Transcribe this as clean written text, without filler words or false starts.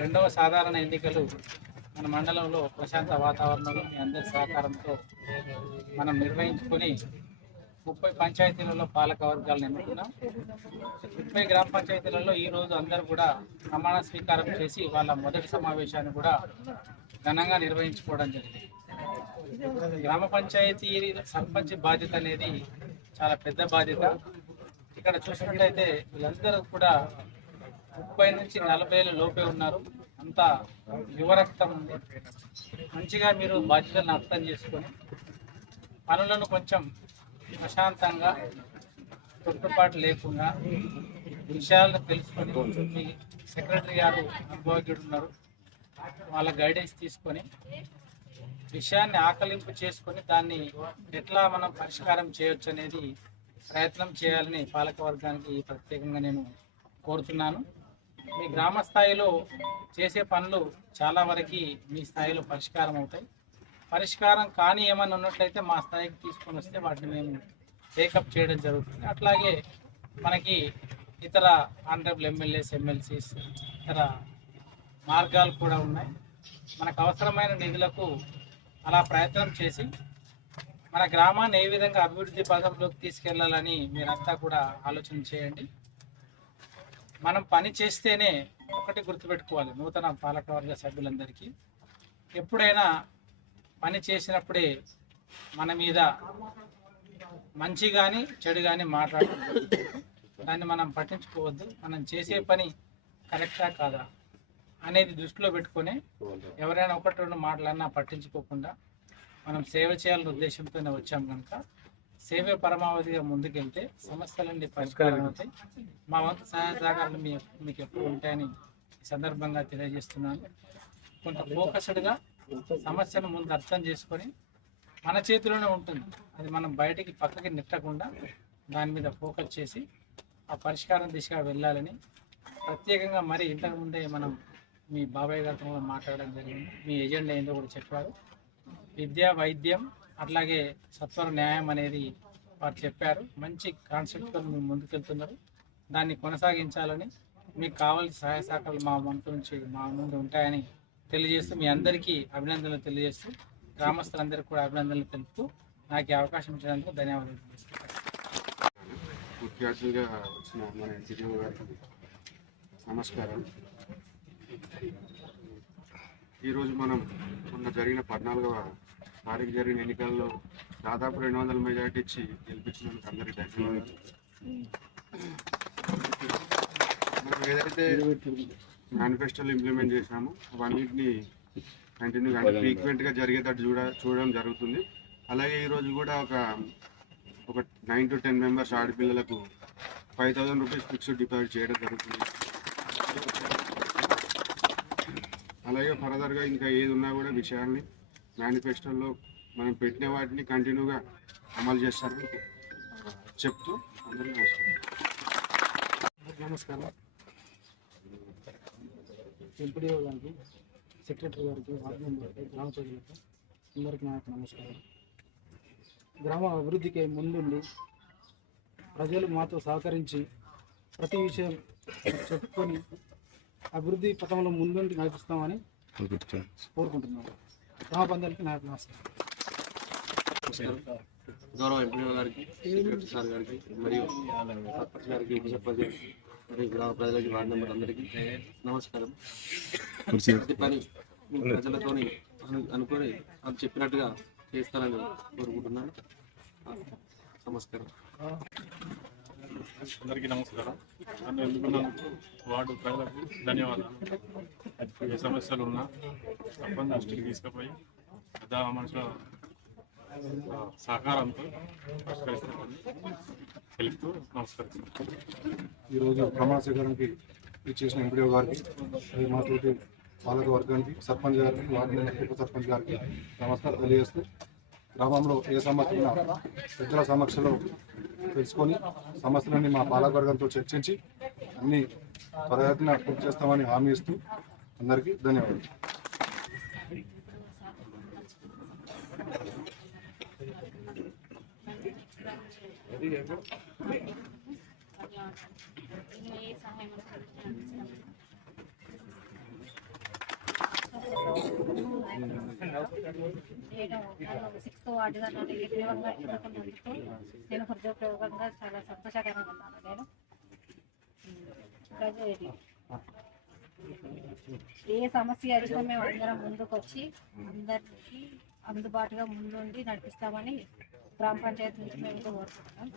రెండవ సాధారణ ఎన్నికలు మన మండలంలో ప్రశాంత వాతావరణంలో మీ అందరి సహకారంతో మనం నిర్వహించుకొని 30 పంచాయతీలలో పాలక వర్గాలను ఎన్నుకున్నాం. 30 గ్రామ పంచాయతీలలో ఈరోజు అందరూ కూడా ప్రమాణ స్వీకారం చేసి వాళ్ళ మొదటి సమావేశాన్ని కూడా ఘనంగా నిర్వహించుకోవడం జరిగింది. గ్రామ పంచాయతీ సర్పంచ్ బాధ్యత అనేది చాలా పెద్ద బాధ్యత. ఇక్కడ చూసినట్లయితే వీళ్ళందరూ కూడా 30 నుంచి 40 ఏళ్ళ లోపే ఉన్నారు. అంతా యువరక్తం ఉంది. మంచిగా మీరు బాధ్యతలను అర్థం చేసుకొని పనులను కొంచెం ప్రశాంతంగా తొట్టుపాటు లేకుండా విషయాలను తెలుసుకొని మీ సెక్రటరీ గారు అనుభవజ్ఞుడు ఉన్నారు, వాళ్ళ గైడెన్స్ తీసుకొని విషయాన్ని ఆకలింపు చేసుకొని దాన్ని ఎట్లా మనం పరిష్కారం చేయొచ్చు అనేది ప్రయత్నం చేయాలని పాలక వర్గానికి ప్రత్యేకంగా నేను కోరుతున్నాను. మీ గ్రామ స్థాయిలో చేసే పనులు చాలా వరకు మీ స్థాయిలో పరిష్కారం అవుతాయి. పరిష్కారం కానీ ఏమైనా ఉన్నట్లయితే మా స్థాయికి తీసుకొని వస్తే వాటిని మేము టేకప్ చేయడం జరుగుతుంది. అట్లాగే మనకి ఇతర ఆనరబుల్ ఎమ్మెల్యేస్, ఎమ్మెల్సీస్, ఇతర మార్గాలు కూడా ఉన్నాయి. మనకు అవసరమైన నిధులకు అలా ప్రయత్నం చేసి మన గ్రామాన్ని ఏ విధంగా అభివృద్ధి పథంలోకి తీసుకెళ్లాలని మీరంతా కూడా ఆలోచన చేయండి. మనం పని చేస్తేనే ఒకటి గుర్తుపెట్టుకోవాలి నూతన పాలకవర్గ సభ్యులందరికీ, ఎప్పుడైనా పని చేసినప్పుడే మన మీద మంచి కానీ చెడు కానీ మాట్లాడకూడదు. దాన్ని మనం పట్టించుకోవద్దు. మనం చేసే పని కరెక్టా కాదా అనేది దృష్టిలో పెట్టుకొని ఎవరైనా ఒకటి రెండు మాటలన్నా పట్టించుకోకుండా మనం సేవ చేయాలనే ఉద్దేశంతోనే వచ్చాం కనుక సేవే పరమావధిగా ముందుకెళ్తే సమస్యలన్నీ పరిష్కారం అవుతాయి. మా వంతు సహాయ సహకారాలు మీకు ఎప్పుడు ఉంటాయని ఈ సందర్భంగా తెలియజేస్తున్నాను. కొంత ఫోకస్డ్గా సమస్యను ముందు అర్థం చేసుకొని మన చేతిలోనే ఉంటుంది, అది మనం బయటికి పక్కకి నెట్టకుండా దాని మీద ఫోకస్ చేసి ఆ పరిష్కారం దిశగా వెళ్ళాలని ప్రత్యేకంగా మరి ఇంతకుముందే మనం మీ బాబాయ్ గారితో మాట్లాడడం జరిగింది. మీ ఎజెండా ఏందో కూడా చెప్పారు. విద్య, వైద్యం, అట్లాగే సత్వర న్యాయం అనేది వారు చెప్పారు. మంచి కాన్సెప్ట్తో మీరు ముందుకెళ్తున్నారు. దాన్ని కొనసాగించాలని మీకు కావాల్సిన సహాయ సహకారాలు మా వంతు నుంచి మా ముందు ఉంటాయని తెలియజేస్తూ మీ అందరికీ అభినందనలు తెలియజేస్తూ గ్రామస్తులందరికీ కూడా అభినందనలు తెలుపుతూ నాకు ఈ అవకాశం ఇచ్చినందుకు ధన్యవాదాలు. ముఖ్య అతిథిగా వచ్చిన మన ఎంపీడీఓ గారికి నమస్కారం. ఈరోజు మనం మొన్న జరిగిన 14వ తారీఖు జరిగిన ఎన్నికల్లో దాదాపు 200 మెజార్టీ ఇచ్చి గెలిపించినందుకు అందరికీ ధన్యవాదాలు. మనం ఏదైతే మేనిఫెస్టోలు ఇంప్లిమెంట్ చేశామో అవన్నింటినీ కంటిన్యూగా అంటే ఫ్రీక్వెంట్గా జరిగేటట్టు చూడడం జరుగుతుంది. అలాగే ఈరోజు కూడా ఒక 9 to 10 మెంబర్స్ ఆడపిల్లలకు 5,000 రూపీస్ ఫిక్స్డ్ డిపాజిట్ చేయడం జరుగుతుంది. అలాగే ఫర్దర్గా ఇంకా ఏది ఉన్నా కూడా విషయాల్ని మేనిఫెస్టోలో మనం పెట్టిన వాటిని కంటిన్యూగా అమలు చేస్తారని చెప్తూ అందరికీ నమస్కారం. ఎంపీడీఓ గారికి, సెక్రటరీ గారికి, వార్డు మెంబర్కి, గ్రామ ప్రజలకు అందరికీ నాకు నమస్కారం. గ్రామ అభివృద్ధికి ముందుండి ప్రజలు మాతో సహకరించి ప్రతి విషయం చెప్పుకొని అభివృద్ధి పథంలో ముందుండి నడిపిస్తామని కోరుకుంటున్నాను. గ్రామ పంచాయతీకి నాకు నమస్కారం. గౌరవ ఎంపీడీఓ గారికి, సెక్రటరీ సార్ గారికి, మరియు సర్పంచ్ గారికి, ఉప సర్పంచ్ గారికి, మరియు గ్రామ ప్రజలకి, వార్డు మెంబర్ అందరికీ నమస్కారం. ప్రతి పని ప్రజలతో అనుకొని అది చెప్పినట్టుగా చేస్తానని కోరుకుంటున్నాను. నమస్కారం. అందరికీ నమస్కారం. నన్ను ఎన్నుకున్నందుకు వార్డు ప్రజలకు ధన్యవాదాలు. ఏ సమస్యలు ఉన్నా సర్పంచ్ దృష్టికి తీసుకుపోయి పెద్ద మనుషుల సహకారంతో పరిష్కరిస్తామని తెలుపుతూ నమస్కరిస్తున్నాను. ఈరోజు ప్రమాణ స్వీకారానికి ఇచ్చేసిన ఎంపీడీఓ గారికి, మా తోటి పాలక వర్గానికి, సర్పంచ్ గారికి, వార్డు మెంబర్, ఉప సర్పంచ్ గారికి నమస్కారం తెలియజేస్తూ గ్రామంలో ఏ సమస్య ఉన్నా పెద్దల సమక్షంలో తెలుసుకొని సమస్యలన్నీ మా పాలకవర్గంతో చర్చించి అన్ని త్వరగతిన పూర్తి చేస్తామని హామీ ఇస్తూ అందరికీ ధన్యవాదాలు. నేను 6th వార్డుగా నన్ను ఏకగ్రీవంగా ఎన్నుకున్నందుకు నేను హృదయపూర్వకంగా చాలా సంతోషకరంగా ఉన్నాను. నేను ఏ సమస్య అడిగినా మేము అందరం ముందుకు వచ్చి అందరికీ అందుబాటుగా ముందుండి నడిపిస్తామని గ్రామ పంచాయతీ నుంచి మేము కోరుకుంటున్నాం.